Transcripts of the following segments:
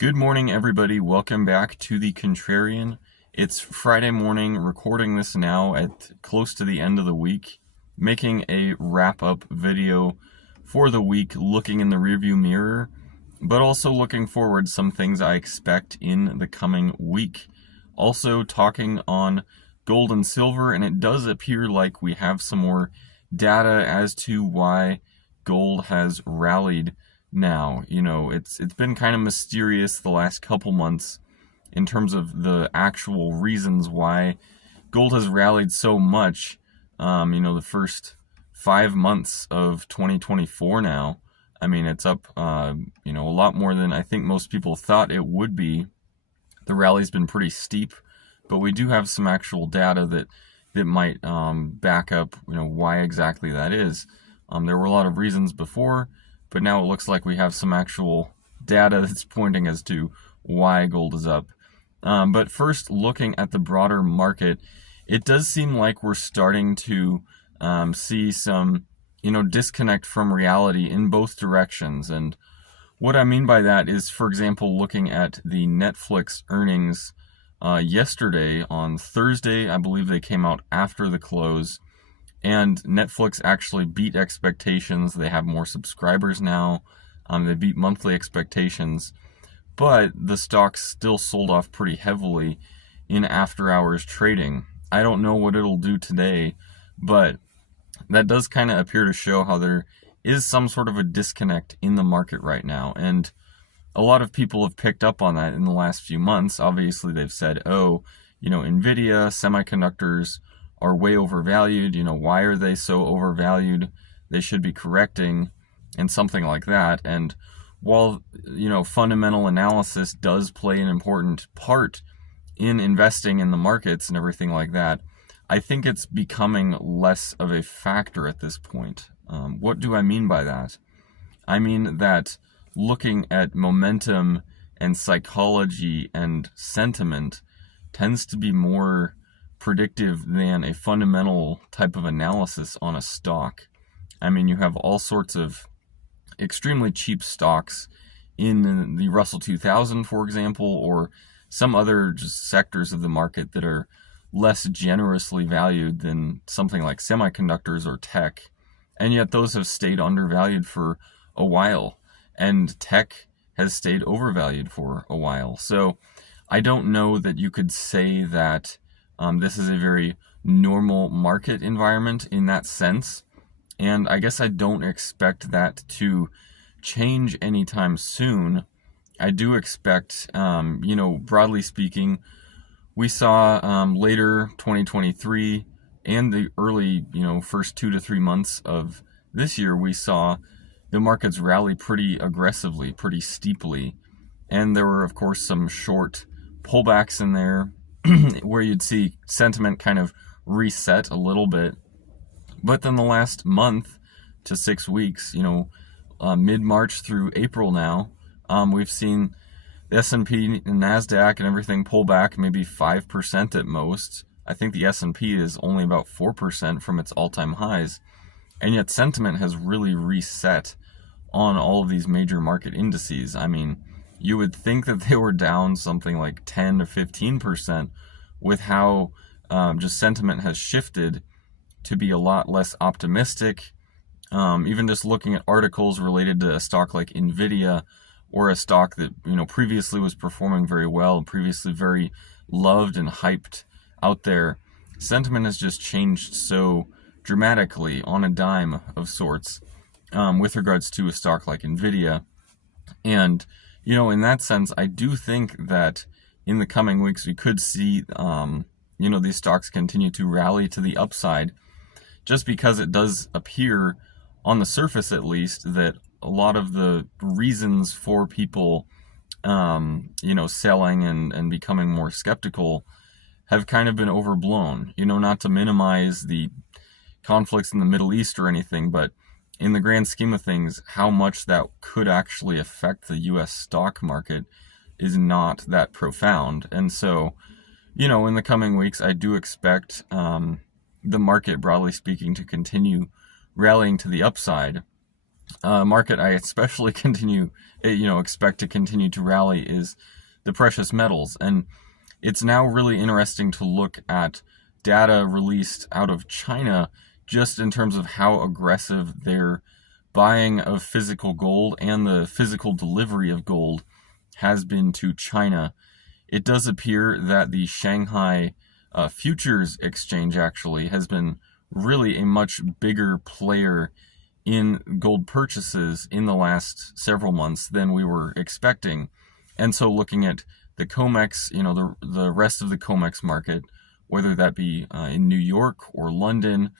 Good morning, everybody. Welcome back to the Contrarian. It's Friday morning, recording this now at close to the end of the week, making a wrap-up video for the week, looking in the rearview mirror, but also looking forward some things I expect in the coming week. Also talking on gold and silver, and it does appear like we have some more data as to why gold has rallied now. It's been kind of mysterious the last couple months in terms of the actual reasons why gold has rallied so much. The first 5 months of 2024 now, it's up, a lot more than I think most people thought it would be. The rally's been pretty steep, but we do have some actual data that might back up, why exactly that is. There were a lot of reasons before, but now it looks like we have some actual data that's pointing as to why gold is up. But first, looking at the broader market, it does seem like we're starting to see some, disconnect from reality in both directions. And what I mean by that is, for example, looking at the Netflix earnings yesterday on Thursday. I believe they came out after the close. And Netflix actually beat expectations. They have more subscribers now. They beat monthly expectations. But the stock still sold off pretty heavily in after-hours trading. I don't know what it'll do today, but that does kind of appear to show how there is some sort of a disconnect in the market right now. And a lot of people have picked up on that in the last few months. Obviously, they've said, NVIDIA, semiconductors are way overvalued. Why are they so overvalued? They should be correcting, and something like that. And while, fundamental analysis does play an important part in investing in the markets and everything like that, I think it's becoming less of a factor at this point. What do I mean by that? I mean that looking at momentum and psychology and sentiment tends to be more predictive than a fundamental type of analysis on a stock. You have all sorts of extremely cheap stocks in the Russell 2000, for example, or some other just sectors of the market that are less generously valued than something like semiconductors or tech. And yet those have stayed undervalued for a while, and tech has stayed overvalued for a while. So I don't know that you could say that this is a very normal market environment in that sense, and I guess I don't expect that to change anytime soon. I do expect, broadly speaking, we saw later 2023 and the early, first 2 to 3 months of this year, we saw the markets rally pretty aggressively, pretty steeply, and there were, of course, some short pullbacks in there where you'd see sentiment kind of reset a little bit. But then the last month to 6 weeks, mid-March through April now, we've seen the S&P and NASDAQ and everything pull back maybe 5% at most. I think the S&P is only about 4% from its all-time highs. And yet sentiment has really reset on all of these major market indices. You would think that they were down something like 10 to 15% with how just sentiment has shifted to be a lot less optimistic. Even just looking at articles related to a stock like NVIDIA, or a stock that previously was performing very well, previously very loved and hyped out there, sentiment has just changed so dramatically on a dime of sorts with regards to a stock like NVIDIA. And in that sense, I do think that in the coming weeks we could see, these stocks continue to rally to the upside, just because it does appear, on the surface at least, that a lot of the reasons for people, selling and becoming more skeptical have kind of been overblown. Not to minimize the conflicts in the Middle East or anything, but in the grand scheme of things, how much that could actually affect the U.S. stock market is not that profound. And so, in the coming weeks, I do expect the market, broadly speaking, to continue rallying to the upside. market I especially expect to continue to rally is the precious metals. And it's now really interesting to look at data released out of China just in terms of how aggressive their buying of physical gold and the physical delivery of gold has been to China. It does appear that the Shanghai Futures Exchange actually has been really a much bigger player in gold purchases in the last several months than we were expecting. And so looking at the COMEX, the rest of the COMEX market, whether that be in New York or London,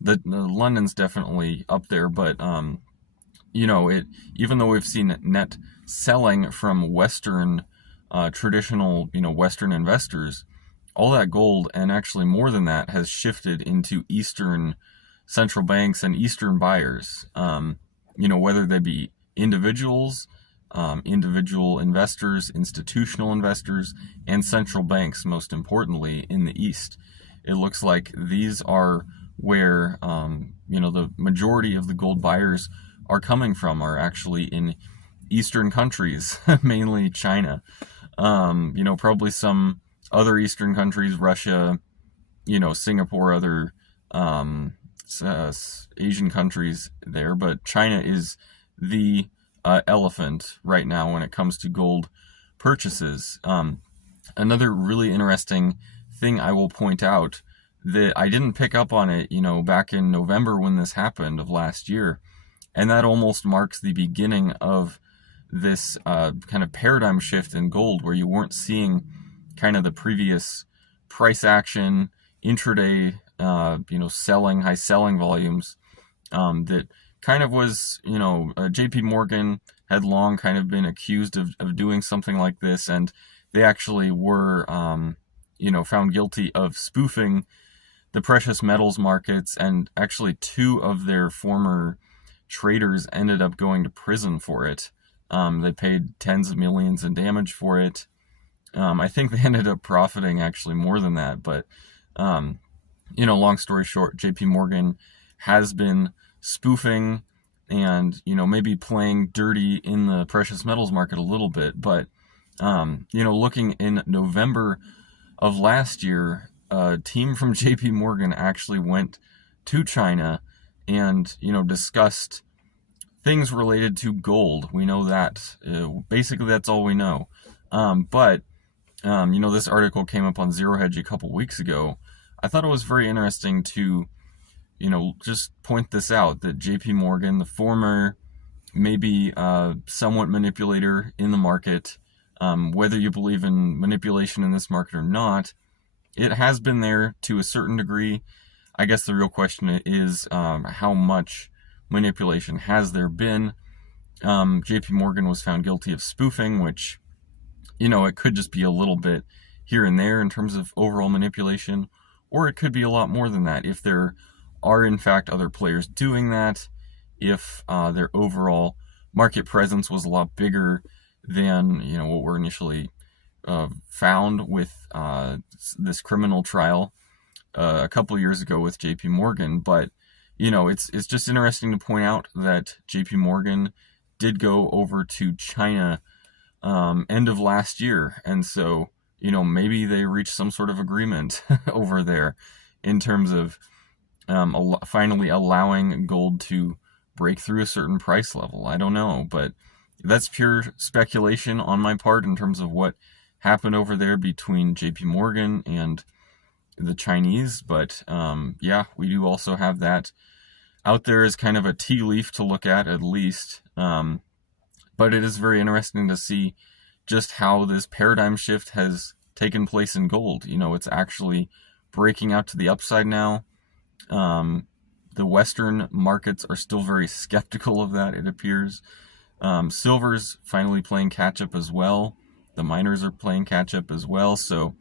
the London's definitely up there, but even though we've seen net selling from Western traditional, Western investors, all that gold, and actually more than that, has shifted into Eastern central banks and Eastern buyers. Whether they be individuals, individual investors, institutional investors, and central banks, most importantly, in the East. It looks like these are where, the majority of the gold buyers are coming from, are actually in Eastern countries, mainly China. Probably some other Eastern countries, Russia, Singapore, other Asian countries there, but China is the elephant right now when it comes to gold purchases. Another really interesting thing I will point out that I didn't pick up on it, back in November when this happened of last year, and that almost marks the beginning of this kind of paradigm shift in gold, where you weren't seeing kind of the previous price action, intraday, high selling volumes, that kind of was, JP Morgan had long kind of been accused of doing something like this, and they actually were, found guilty of spoofing the precious metals markets, and actually 2 of their former traders ended up going to prison for it. They paid tens of millions in damage for it. I think they ended up profiting actually more than that, but, long story short, JP Morgan has been spoofing and, maybe playing dirty in the precious metals market a little bit. But, looking in November of last year, a team from JP Morgan actually went to China and, discussed things related to gold. We know that. Basically, that's all we know. But this article came up on Zero Hedge a couple weeks ago. I thought it was very interesting to, just point this out, that JP Morgan, the former, maybe somewhat manipulator in the market, whether you believe in manipulation in this market or not, it has been there to a certain degree. I guess the real question is how much manipulation has there been. JP Morgan was found guilty of spoofing, which, it could just be a little bit here and there in terms of overall manipulation, or it could be a lot more than that if there are in fact other players doing that, if their overall market presence was a lot bigger than what were initially found with this criminal trial a couple years ago with JP Morgan. But it's just interesting to point out that JP Morgan did go over to China end of last year, and so maybe they reached some sort of agreement over there in terms of finally allowing gold to break through a certain price level. I don't know, but that's pure speculation on my part in terms of what happened over there between JP Morgan and the Chinese. But we do also have that out there as kind of a tea leaf to look at least. But it is very interesting to see just how this paradigm shift has taken place in gold. It's actually breaking out to the upside now. The Western markets are still very skeptical of that, it appears. Silver's finally playing catch up as well. The miners are playing catch up as well. So,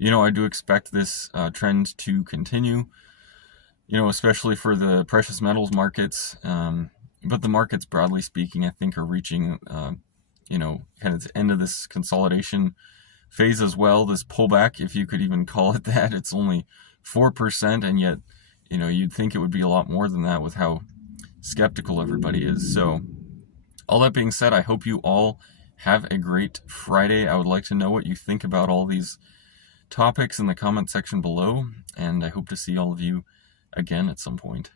I do expect this trend to continue, especially for the precious metals markets. But the markets, broadly speaking, I think are reaching, kind of the end of this consolidation phase as well. This pullback, if you could even call it that, it's only 4%, and yet, you'd think it would be a lot more than that with how skeptical everybody is. So, all that being said, I hope you all have a great Friday. I would like to know what you think about all these topics in the comment section below, and I hope to see all of you again at some point.